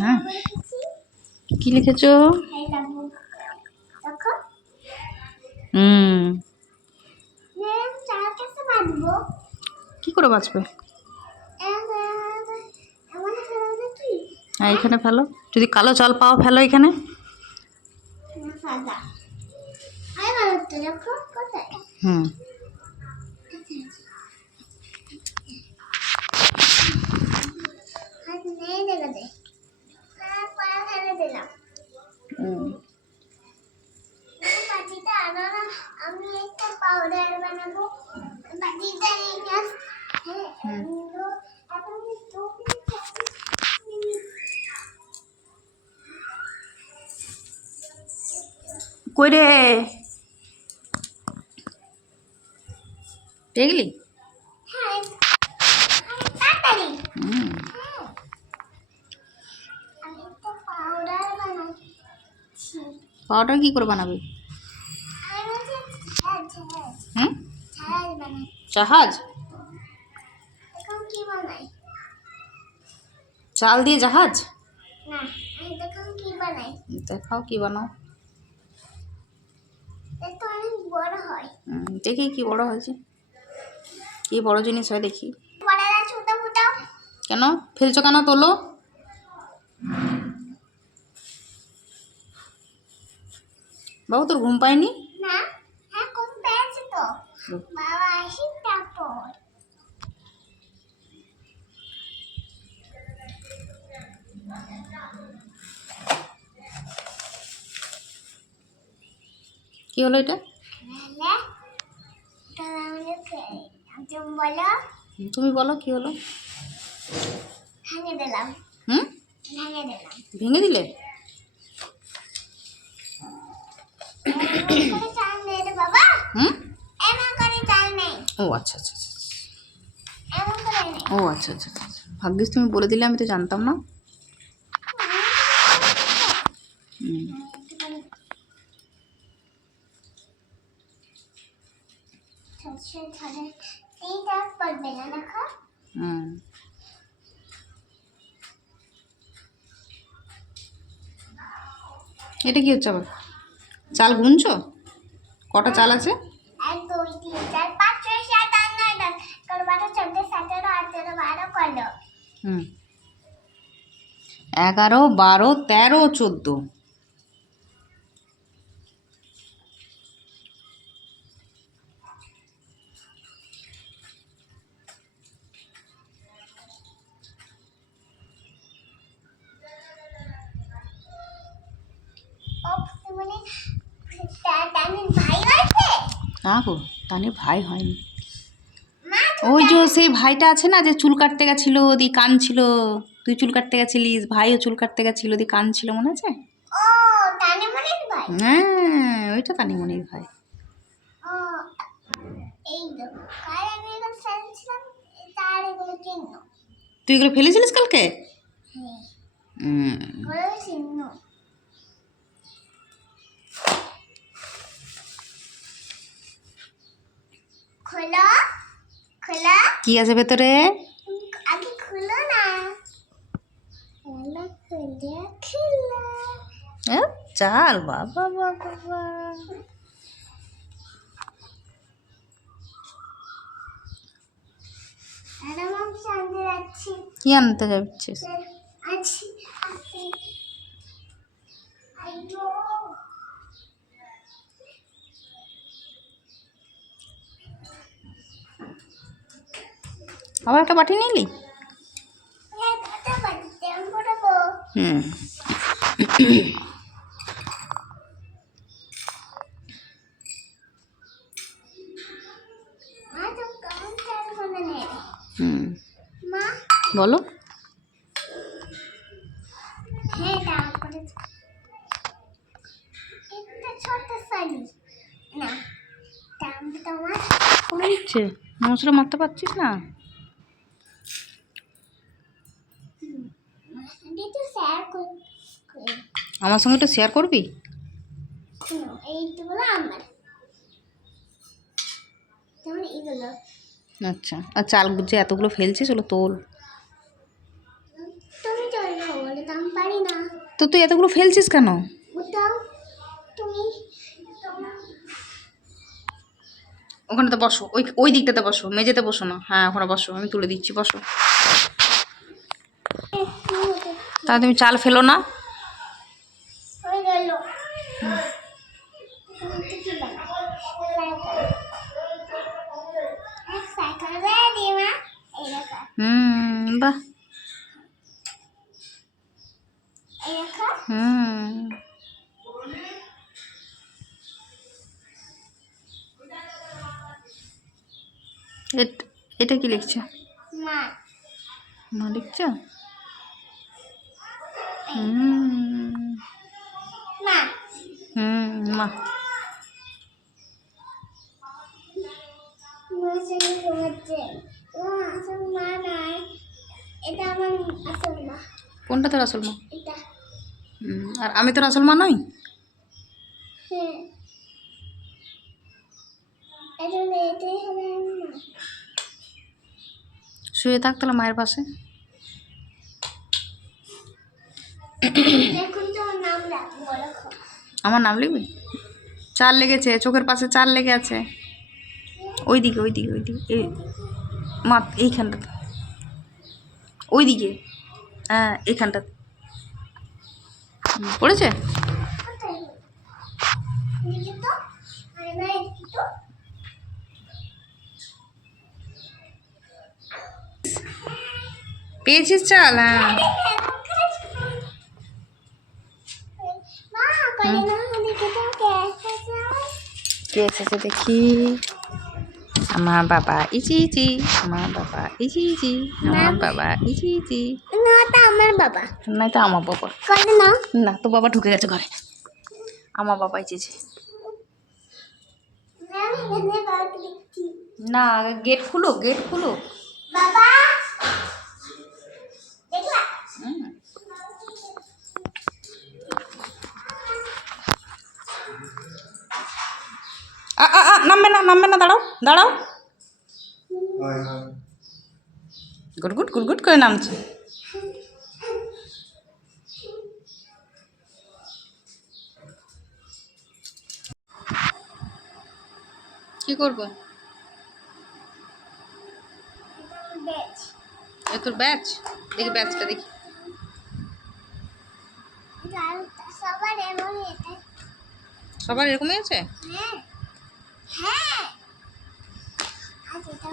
হ্যাঁ, কি লিখেছো? কি করে বাঁচবে? হ্যাঁ, এখানে ফেলো। যদি কালো চাল পাও ফেলো এখানে। হুম, আমি একটা পাউডার বানাবো। বাটিটা নিয়ে যাস। কই রে দেখলি? হ্যাঁ, তাড়াতাড়ি। আমি একটা পাউডার বানাচ্ছি। পাউডার কি করে বানাবে? আমি বলছি জাহাজ। হুম, জাহাজ বানাই। জাহাজ? এখন কি বানাই? চাল দিয়ে জাহাজ? না, আমি দেখুন কি বানাই। দেখাও কি বানাও। এটা অনেক বড় হয়। দেখি কি বড় হয়েছে। কি বড় জিনিস হয় দেখি। বড়রা ছোট ফুটাও। কেন ফেলছো? কেন তোলো। বাবু তোর ঘুম পায়নি? না, হ্যাঁ কম পেয়েছে তো। বাবা আসি তারপর। কি হলো এটা? বলো। তুমি বলো কি হলো? ভেঙে দিলাম। হুম, ভেঙে দিলাম। ভেঙে দিলে? এমন করে চাল নেই রে বাবা। হুম, এমন করে চাল নেই। ও আচ্ছা আচ্ছা আচ্ছা। এমন করে নেই। ও আচ্ছা আচ্ছা আচ্ছা। ভাগ্যিস তুমি বলে দিলে, আমি তো জানতাম না। হুম, এইটা পড়বে না দেখো। হুম। এটা কি হচ্ছে আবার? চাল গুনছো? কটা চাল আছে? 1 2 3 4 5 6 7 8 9 10 11 12 14 17 18 12 15। হুম, 11 12 13 14। মানে তানির ভাই হয়েছে? না গো, তানি ভাই হয়নি। মা ওই যে সেই ভাইটা আছে না, যে চুল কাটতে গেছিল, দি কান ছিল। তুই চুল কাটতে গেছিলিস, ভাইও চুল কাটতে গেছিল, দি কান ছিল, মনে আছে? ও তানি মনির ভাই। হ্যাঁ, ওইটা তানিমণির ভাই। ও এই দেখো কাল আমি এগুলো ফেলছিলাম তার এগুলো চিহ্ন। তুই এগুলো ফেলেছিলিস কালকে? হ্যাঁ, হুম, এগুলো চিহ্ন। খোলো খোলো। কি আছে ভেতরে? আগে খুলো না। খুলো খুলে খুলো। চাল, বাবা বাবা বাবা। ম্যাডাম আমি সামনে যাচ্ছি। কি আনতে যাচ্ছিস? আছি আছি। আইয়ো আবার একটা বাটি নিলি? এটা বাড়িতে আমি পড়াবো। হুম। মা তো কেমন চাল বানানে। হুম, মা বলো। হ্যাঁ তারপরে একটা ছোট সাইজ না দাম তোমার করে দিচ্ছে, মশলা মারতে পারছিস না? দিতে স্যার আমার সঙ্গে একটু শেয়ার করবি? এইগুলো আমার যেমন এইগুলো। আচ্ছা, আর চাল যে এতগুলো ফেলছিস ওগুলো তোল। তুমি বলে তো আমি পারি না। তো তুই এতগুলো ফেলছিস কেন? উঠাও তুমি। ওখানে তো বসো, ওই ওই দিকটাতে বসো, মেঝেতে বসো না। হ্যাঁ ওখানে বসো, আমি তুলে দিচ্ছি, বসো। তাহলে তুমি চাল ফেলো না। হয়ে গেল। সাইকেল রেডি মা। এরকম বাহ। এরকম এটা কি লিখছো? মা মা লিখছো? মা মা। মা সঙ্গে ঘুমাচ্ছে। ও আসল মা নাই, এটা আমার আসল মা। কোনটা তোর আসল মা? এটা। আর আমি তোর আসল মা নই? হ্যাঁ, এটাই হবে আমার মা। শুয়ে থাক তাহলে মায়ের পাশে। এখন তোমার নাম রাখবো, রাখো। আমার নাম লিখবি? চাল লেগেছে চোখের পাশে, চাল লেগে আছে। ওইদিকে ওইদিকে ওইদিকে, এই মা এইখানটাতে, ওইদিকে, হ্যাঁ এইখানটাতে পড়েছে। কোথায়? এদিকে তো, আরে না এদিকে তো। পেয়েছিস চাল? হ্যাঁ। মা করে না এদিকে তো কে এসেছে দেখি। আমার বাবা ইচি ইচি, আমার বাবা ইচি ইচি, আমার বাবা ইচি ইচি। না, তা আমার বাবা। নাই তো আমার বাবা। করে না। না, তো বাবা ঢুকে গেছে ঘরে। আমার বাবা ইচেছে। আমি এখানে কাউকে দেখছি। না, গেট খুলো, গেট খুলো। বাবা দেখলা? নামবে না, নামবে না, দাঁড়াও দাঁড়াও। গুটগুট গুটগুট করে নামছে। কি করবো? বেচ। এ তোর ব্যাচ? দেখি ব্যাচটা দেখি। সবার এমন এটা। সবার এরকমই আছে? হ্যাঁ হ্যাঁ, আজ এটা